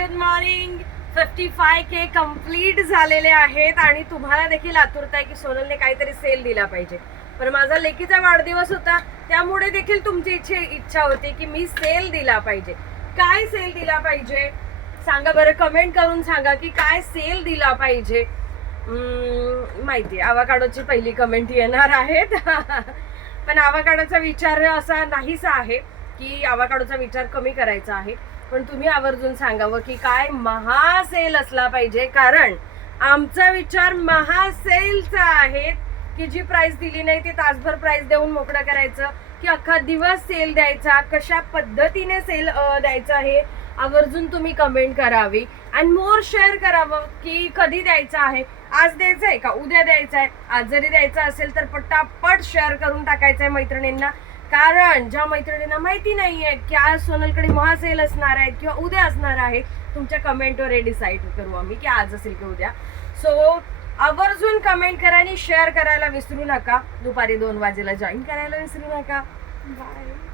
Good morning. 55K complete झालेले आहेत आणि तुम्हाला देखील आतुरता आहे की सोनलने काहीतरी सेल दिला पाहिजे. पण माझा लेकीचा वाढदिवस होता त्यामुळे देखील तुमची इच्छा होती की मी सेल दिला पाहिजे. काय सेल दिला पाहिजे सांगा बरं, कमेंट करून सांगा की काय सेल दिला पाहिजे. माहिती आवाकाडोची पहिली कमेंट येणार आहेत. पण आवाकाडोचा विचार असा नाहीसा आहे की आवाकाडोचा विचार कमी करायचा आहे. पण तुम्ही आवर्जून सांगावं की काय महासेल असला पाहिजे, कारण आमचा विचार महासेलचा आहे की जी प्राइस दिली नाही ती तासभर प्राइस देऊन मोकळं करायचं, की अख्खा दिवस सेल द्यायचा, कशा पद्धतीने सेल द्यायचा हे आवर्जून तुम्ही कमेंट करावी आणि मोर शेअर करावं की कधी द्यायचं आहे, आज द्यायचं आहे का उद्या द्यायचं आहे. आज जरी द्यायचं असेल तर पटापट शेअर करून टाकायचं आहे मैत्रिणींना, कारण ज्या मैत्रिणींना माहिती नाहीये की आज सोनलकडे महासेल असणार आहे किंवा उद्या असणार आहे, तुमच्या कमेंटवर डिसाईड करू आम्ही की आज असेल की उद्या. सो आवर्जून कमेंट करा आणि शेअर करायला विसरू नका. दुपारी 2 वाजेला जॉईन करायला विसरू नका. बाय.